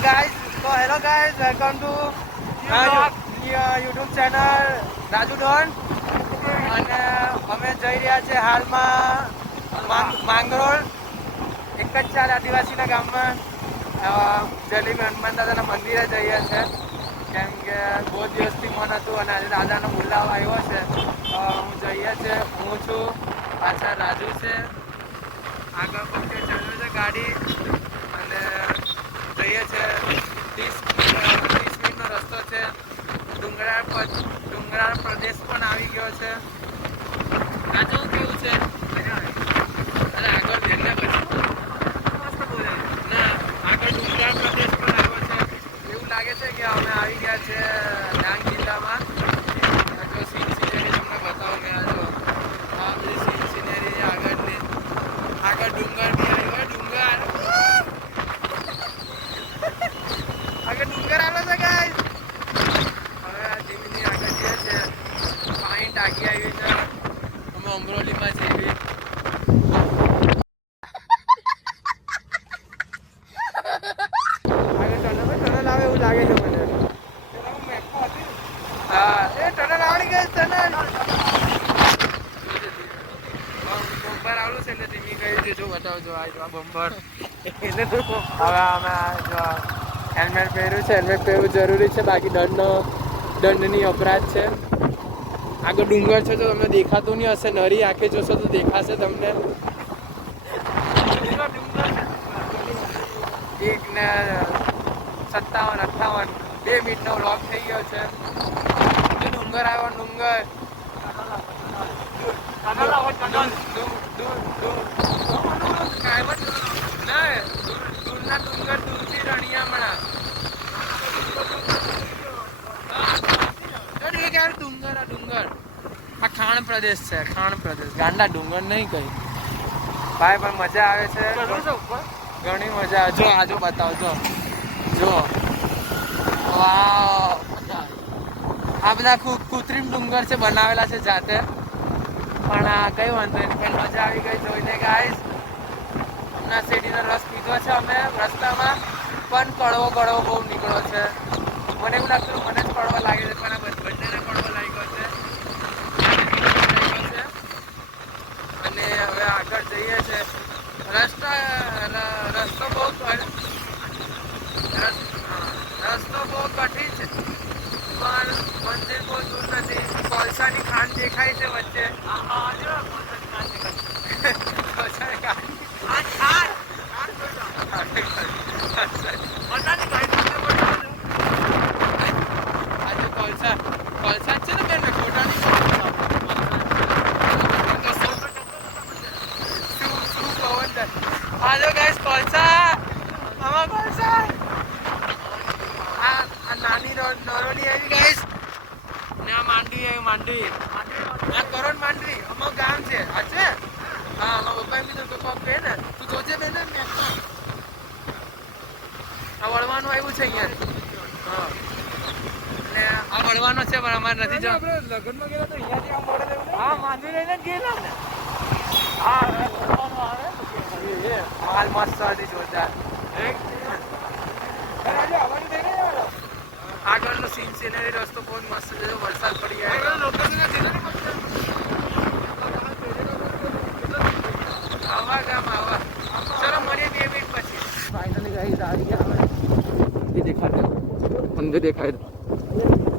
guys, so hello guys, welcome to YouTube channel Raju Don. અને અમે જઈ રહ્યા છે હાલમાં માંગરોળ, એક જ 4 આદિવાસીના ગામમાં જલેબી હનુમાન દાદાના મંદિરે જઈએ છીએ, કેમ કે બહુ દિવસથી મન હતું અને આજે દાદાનો બોલાવો આવ્યો છે. હું જઈએ છીએ, હું છું, પાછળ રાજુ છે, આગળ પંકે ચાલ્યો છે ગાડી અને જઈએ છે. 30 મિનિટનો રસ્તો છે. ડુંગરાળ પ્રદેશ પણ આવી ગયો છે. રાજુ કેવું છે? અને આગળ જઈને પછી મસ્ત બોલે ના, આગળ ડુંગરાળ પ્રદેશ પણ આવ્યો છે. એવું લાગે છે કે અમે આવી ગયા છે ડાંગ જિલ્લામાં. જો સીન સિનેરી તમને બતાવું મેં જો આ બધી સીન સિનેરી આગળની, આગળ ડુંગર બી આવ્યો, ડુંગર આગળ ડુંગર આવે છે ગાઈસ. હવે આ ધીમી આગળ જઈએ છે. પાણી ટાંકી આવી છે. અમે અમરોલીમાં છીએ. ટનલ આવે એવું લાગે છે મને. હા, એ ટનલ આવડી ગઈ. ટનલ બમ્બર આવેલું છે એટલે ધીમી ગઈ છે. જો બતાવજો આ બમ્બર. હવે અમે જો હેલ્મેટ પહેર્યું છે. હેલ્મેટ પહેરવું જરૂરી છે, બાકી દંડની અપરાધ છે. આગળ ડુંગર છે, તો તમને દેખાતું નહીં હશે. નરી આંખે જોશો તો દેખાશે તમને. 1:57-58 2 મિનિટનો વ્લોગ થઈ ગયો છે. ડુંગર આવ્યો, ડુંગર દૂરના ડુંગર દૂરથી રણિયામણા. ડુંગર આ ડુંગર આ ખાણ પ્રદેશ છે. ખાણ પ્રદેશ, ગાંડા ડુંગર નહીં કઈ ભાઈ, પણ મજા આવે છે. ઘણી મજા આવે. જો આજો બતાવજો, જો વાવ. આ બધા કૃત્રિમ ડુંગર છે, બનાવેલા છે જાતે, પણ આ કઈ વાંધો નહીં, પણ મજા આવી ગઈ જોઈને ગાઈસ. હમણાં શેરડીનો રસ પીધો છે અમે રસ્તામાં, પણ કડવો બહુ નીકળ્યો છે. મને એવું લાગતું મને જ કડવો લાગે છે, પણ આ બંનેને કડવો લાગ્યો છે. અને હવે આગળ જઈએ છે. રસ્તો બહુ કઠિન છે, પણ મંદિર બહુ દૂર નથી. કોલસાની ખાણ દેખાય છે વચ્ચે. કોલસાની ખાણ કોલસા છે ને બેન, છોટાની હાલો ગાઈસ, કોલસા આમાં કોલસા આ નાની નરોલી આવી ગાઈસ. ને આ માંડવી આવી, માંડવી આ કરોડ માંડવી અમારું ગામ છે. આ છે હા, અમારા પપ્પાએ કીધું તો પગ બે ને તું જોજે બે ને. આ વળવાનું આવ્યું છે અહીંયા. હા, ને આ વળવાનો છે, પણ અમારે નથી જવાનું. લગ્નમાં ગયેલા તો અહીંયાથી આમ વળે. હા, માંડવી લઈને જ ગયેલા ને. હા, માલ મસ્ત હતી, જોરદાર. આગળનો સીન સિનેરી રસ્તો બહુ મસ્ત છે. વરસાદ પડી જાય. આવા ગામ આવા. ચલો મળીએ 2 મિનિટ પછી. ફાઇનલી ગાઈસ આવી ગયા. ये देखाते मंदिर दिखाई दे.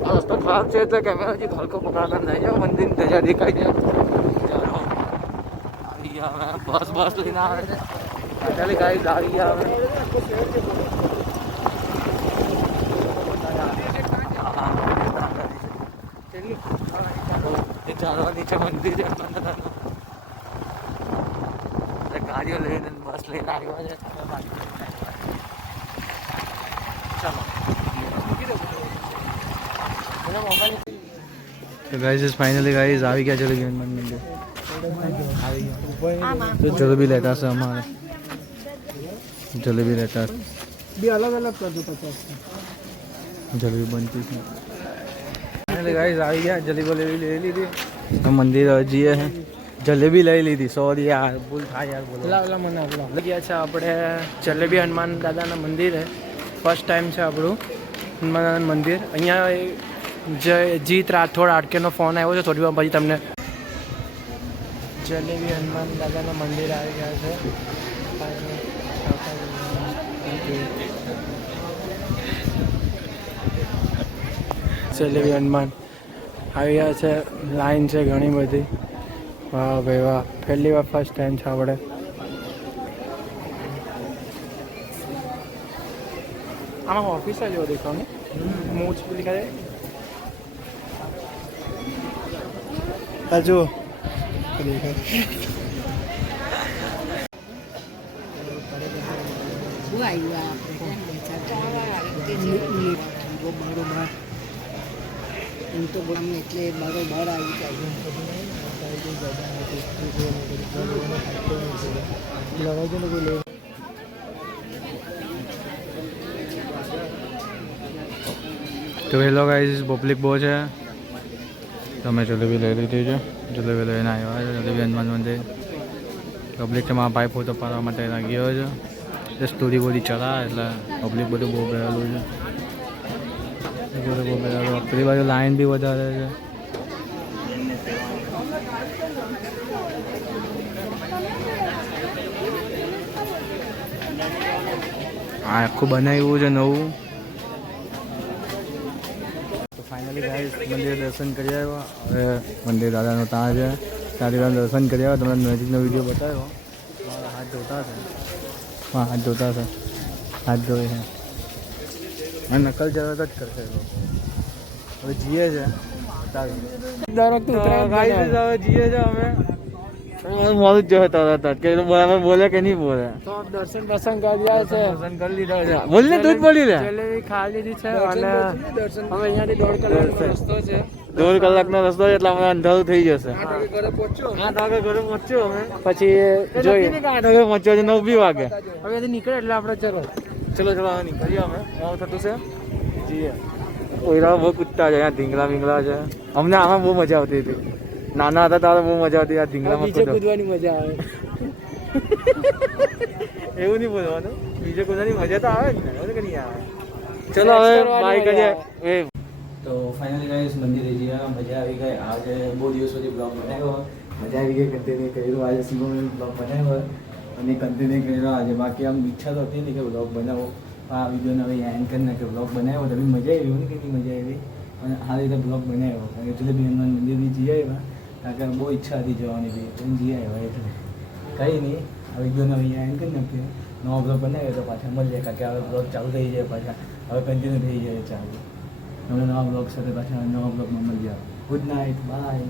रास्ता खराब છે એટલે કેમેરા હજી હલકો પકડતા નહીં. જાઓ મંદિર તૈયાર દેખાય છે. ચાલો આવી ગયા. બસ લઈને આવે છે. ફાઇનલી ગાઈસ આવી ગયા. હવે ચાલવા નીચે મંદિર છે. ગાડીઓ લઈને બસ લઈને આવ્યા છે. तो गाइस फाइनली गाइस આવી ગયા જલેબી હનુમાન મંદિર. આવી ગયા તો જલેબી લેતા છે અમારે. જલેબી લેતા બે અલગ અલગ कर दो 50 જલેબી બનતી છે. फाइनली गाइस આવી ગયા. જલેબી લઈ લીધી. મંદિર જઈએ હે. જલેબી લઈ લીધી. સોરી યાર, ભૂલ થાય યાર. બોલો મને ગયા છે આપણે જલેબી હનુમાન દાદાના મંદિરે. ફર્સ્ટ ટાઈમ છે આપણું હનુમાન મંદિર. અહીંયા જીત રાઠોડ આરકેનો ફોન આવ્યો છે. થોડી વાર પછી તમને જલેબી હનુમાન દાદાના મંદિર આવી ગયા છે. જલેબી હનુમાન આવી ગયા છે. લાઈન છે ઘણી બધી. વાહ ભાઈ વાહ, પહેલી વાર ફર્સ્ટ ટાઈમ છે આપણે. આમાં ઓફિસ જ જેવો દેખાવ ને મૂચ પેલી કરે હજુ એટલે બરોબર આવી જાય. તો હેલો ગાઈઝ, પબ્લિક બહુ છે. તમે જલેબી લઈ લીધી છે. જલેબી લઈને આવ્યા છે જલેબી હનુમાન મંદિર. પબ્લિક છે મારા ભાઈ ફોટો પાડવા માટે લાગ્યો છે. એ સ્ટોરી બોરી ચલા એટલે પબ્લિક બધું બહુ ભરેલું છે. બધું બહુ ભરેલું. પેલી બાજુ લાઈન બી વધારે છે. આ આખું બનાવ્યું છે નવું. ફાઇનલી ગાઈસ મંદિર દર્શન કરી આવ્યા. હવે મંદિર દાદાનો ત્યાં છે, ત્યાંથી દર્શન કરી આવ્યા. તમને નજીકનો વિડીયો બતાવ્યો. મારા હાથ ધોતા છે. હા, હાથ ધોતા છે. હાથ ધોઈ છે અને નકલ જરૂરત જ કરશે. હવે જીએ છે દર વખતે હવે જીએ છે અમે. મોડું જ તરત કે બરાબર બોલે કે નહીં બોલે. તો દર્શન કરી રહ્યા છે. દર્શન કરી લીધા છે. બોલ ને, તું જ બોલી લે. જલેબી ખાઈ લીધી છે અને હવે અહીંયાથી 1.5 કલાકનો રસ્તો છે. 1.5 કલાકનો રસ્તો છે એટલે અમે અંધારું થઈ જશે. 8 વાગે ઘરે પહોંચ્યો. 8 વાગે ઘરે પહોંચ્યો અમે. પછી જોઈએ 8 વાગે પહોંચ્યો છે, 9 વાગે. હવે નીકળે એટલે આપણે ચલો હવે નીકળીએ અમે. આવું થતું છે જીએ. કોયરા બહુ કૂદતા છે, અહીંયા ધીંગલા વિંગલા છે. અમને આમાં બહુ મજા આવતી હતી. નાના હતા ત્યારે બહુ મજા આવતી આ ધીંગલામાં કૂદવાની મજા આવે. એવું નહીં બોલવાનું. બીજે કૂદવાની મજા તો આવે જ ને, એવું કે નહીં આવે. ચલો હવે બાય કરીએ. તો ફાઇનલી ગાઈસ મંદિરે ગયા, મજા આવી ગઈ. આજે બહુ દિવસ સુધી બ્લોગ બનાવ્યો, મજા આવી ગઈ. કન્ટિન્યુ કર્યું આજે. સિંગોમાં બ્લોગ બનાવ્યો અને કન્ટિન્યુ કર્યો આજે. બાકી આમ ઈચ્છા તો હતી નહીં કે બ્લોગ બનાવો. આ વિડીયોને હવે એન્ડ કરી નાખ્યો. બ્લોગ બનાવ્યો તો મજા આવી. એવું નહીં કે મજા આવી. અને આ રીતે બ્લોગ બનાવ્યો કારણ કે જલેબી હનુમાન મંદિર બી જઈ આવ્યા. કારણ કે બહુ ઈચ્છા હતી જવાની બી, પણ જઈ આવ્યા. એટલે કંઈ નહીં, આ વિડીયોને અહીંયા એન્ડ કરી નાખ્યો. નવો બ્લોગ બનાવ્યો તો પાછા મળીએ. કારણ કે હવે બ્લોગ ચાલુ થઈ જાય પાછા. હવે કન્ટિન્યુ થઈ જાય ચાલુ. નવા બ્લોગ સાથે પાછા નવા બ્લોગમાં મળી જાવ. Good night, by.